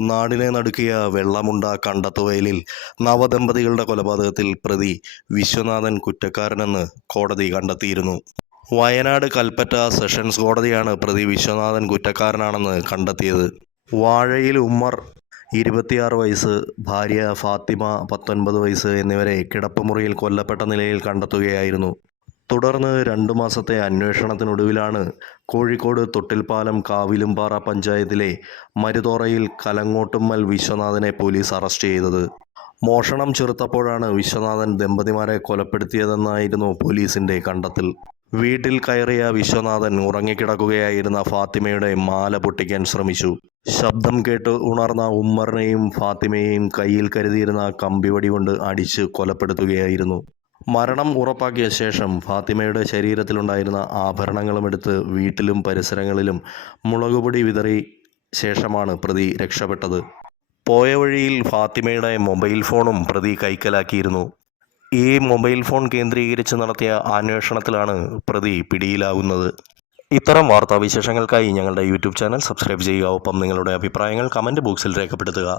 നാടിനെ നടുക്കിയ വെള്ളമുണ്ട കണ്ടത്തുവയലിൽ നവദമ്പതികളുടെ കൊലപാതകത്തിൽ പ്രതി വിശ്വനാഥൻ കുറ്റക്കാരനെന്ന് കോടതി കണ്ടെത്തിയിരുന്നു. വയനാട് കൽപ്പറ്റ സെഷൻസ് കോടതിയാണ് പ്രതി വിശ്വനാഥൻ കുറ്റക്കാരനാണെന്ന് കണ്ടെത്തിയത്. വാഴയിൽ ഉമ്മർ ഇരുപത്തിയാറ് വയസ്സ് ഭാര്യ ഫാത്തിമ പത്തൊൻപത് വയസ്സ് എന്നിവരെ കിടപ്പുമുറിയിൽ കൊല്ലപ്പെട്ട നിലയിൽ കണ്ടെത്തുകയായിരുന്നു. തുടർന്ന് രണ്ടു മാസത്തെ അന്വേഷണത്തിനൊടുവിലാണ് കോഴിക്കോട് തൊട്ടിൽപ്പാലം കാവിലുംപാറ പഞ്ചായത്തിലെ മരുതോറയിൽ കലങ്ങോട്ടുമ്മൽ വിശ്വനാഥനെ പോലീസ് അറസ്റ്റ് ചെയ്തത്. മോഷണം ചെറുത്തപ്പോഴാണ് വിശ്വനാഥൻ ദമ്പതിമാരെ കൊലപ്പെടുത്തിയതെന്നായിരുന്നു പോലീസിന്റെ കണ്ടെത്തൽ. വീട്ടിൽ കയറിയ വിശ്വനാഥൻ ഉറങ്ങിക്കിടക്കുകയായിരുന്ന ഫാത്തിമയുടെ മാല പൊട്ടിക്കാൻ ശ്രമിച്ചു. ശബ്ദം കേട്ട് ഉണർന്ന ഉമ്മറിനെയും ഫാത്തിമയെയും കയ്യിൽ കരുതിയിരുന്ന കമ്പിവടി കൊണ്ട് അടിച്ച് കൊലപ്പെടുത്തുകയായിരുന്നു. മരണം ഉറപ്പാക്കിയ ശേഷം ഫാത്തിമയുടെ ശരീരത്തിലുണ്ടായിരുന്ന ആഭരണങ്ങളും എടുത്ത് വീട്ടിലും പരിസരങ്ങളിലും മുളകുപൊടി വിതറി ശേഷമാണ് പ്രതി രക്ഷപ്പെട്ടത്. പോയ വഴിയിൽ ഫാത്തിമയുടെ മൊബൈൽ ഫോണും പ്രതി കൈക്കലാക്കിയിരുന്നു. ഈ മൊബൈൽ ഫോൺ കേന്ദ്രീകരിച്ച് നടത്തിയ അന്വേഷണത്തിലാണ് പ്രതി പിടിയിലാകുന്നത് ഇത്തരം വാർത്താവിശേഷങ്ങൾക്കായി ഞങ്ങളുടെ യൂട്യൂബ് ചാനൽ സബ്സ്ക്രൈബ് ചെയ്യുക. ഒപ്പം നിങ്ങളുടെ അഭിപ്രായങ്ങൾ കമന്റ് ബോക്സിൽ രേഖപ്പെടുത്തുക.